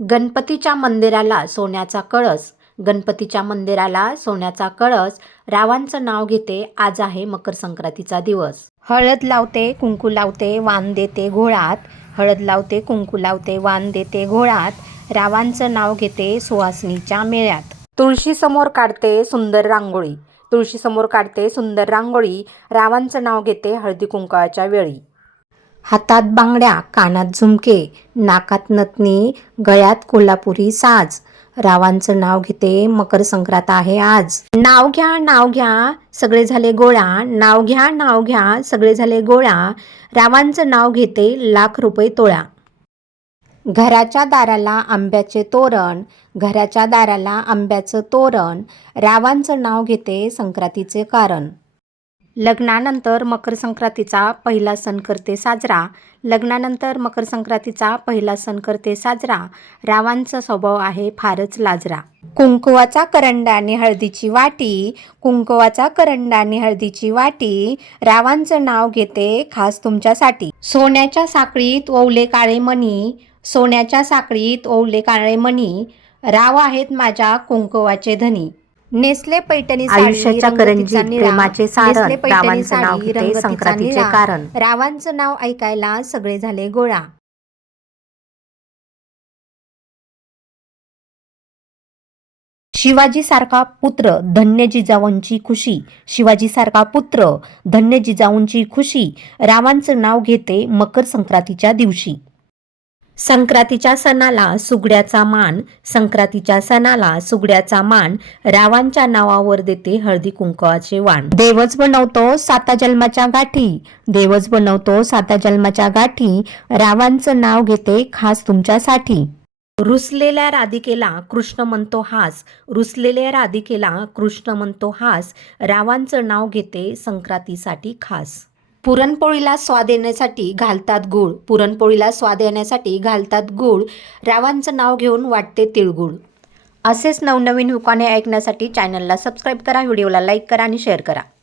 गणपतीच्या मंदिराला सोन्याचा कळस. गणपतीच्या मंदिराला सोन्याचा कळस. रावांचं नाव घेते आज आहे मकर संक्रांतीचा दिवस. हळद लावते कुंकू लावते वाण देते घोळात. हळद लावते कुंकू लावते वाण देते घोळात. रावांचं नाव घेते सुहासनीच्या मेळ्यात. तुळशीसमोर काढते सुंदर रांगोळी. तुळशीसमोर काढते सुंदर रांगोळी. रावांचं नाव घेते हळदी कुंकवाच्या वेळी. हातात बांगड्या कानात झुमके नाकात नथनी गळ्यात कोल्हापुरी साज. रावांचं नाव घेते मकर संक्रांत आहे आज. नाव घ्या नाव घ्या सगळे झाले गोळा. नाव घ्या नाव घ्या सगळे झाले गोळा. रावांचं नाव घेते लाख रुपये तोळा. घराच्या दाराला आंब्याचे तोरण. घराच्या दाराला आंब्याचं तोरण. रावांचं नाव घेते संक्रांतीचे कारण. लग्नानंतर मकर संक्रांतीचा पहिला सण करते साजरा. लग्नानंतर मकर संक्रांतीचा पहिला सण करते साजरा. रावांचा स्वभाव आहे फारच लाजरा. कुंकवाचा करंडा आणि हळदीची वाटी कुंकवाचा करंडा आणि हळदीची वाटी रावांचं नाव घेते खास तुमच्यासाठी. सोन्याच्या साखळीत ओवले काळे मणी सोन्याच्या साखळीत ओवले काळे मणी राव आहेत माझ्या कुंकुवाचे धनी. नेसले पैठणी आयुष्याच्या करंजीत निळा. प्रेमाचे सारण, रावांचं नाव रंगतीचा संक्रांतीचे. कारण. रावांचं नाव ऐकायला सगळे झाले गोळा शिवाजी सारखा पुत्र धन्य जिजाऊंची खुशी शिवाजी सारखा पुत्र धन्य जिजाऊंची खुशी रावांचं नाव घेते मकर संक्रांतीच्या दिवशी संक्रांतीच्या सणाला सुगड्याचा मान संक्रांतीच्या सणाला सुगड्याचा मान रावांच्या नावावर देते हळदी कुंकवाचे वाण. देवच बनवतो साता जन्माच्या गाठी देवच बनवतो साता जन्माच्या गाठी रावांचं नाव घेते खास तुमच्यासाठी. रुसलेल्या राधिकेला कृष्ण म्हणतो हास रुसलेल्या राधिकेला कृष्ण म्हणतो हास रावांचं नाव घेते संक्रांतीसाठी खास. पुरणपोळीला स्वाद येण्यासाठी घालतात गूळ. पुरणपोळीला स्वाद येण्यासाठी घालतात गूळ. रावांचं नाव घेऊन वाटते तिळगुळ. असेच नवनवीन हुकाने ऐकण्यासाठी चॅनलला सबस्क्राईब करा व्हिडिओला लाईक करा आणि शेअर करा.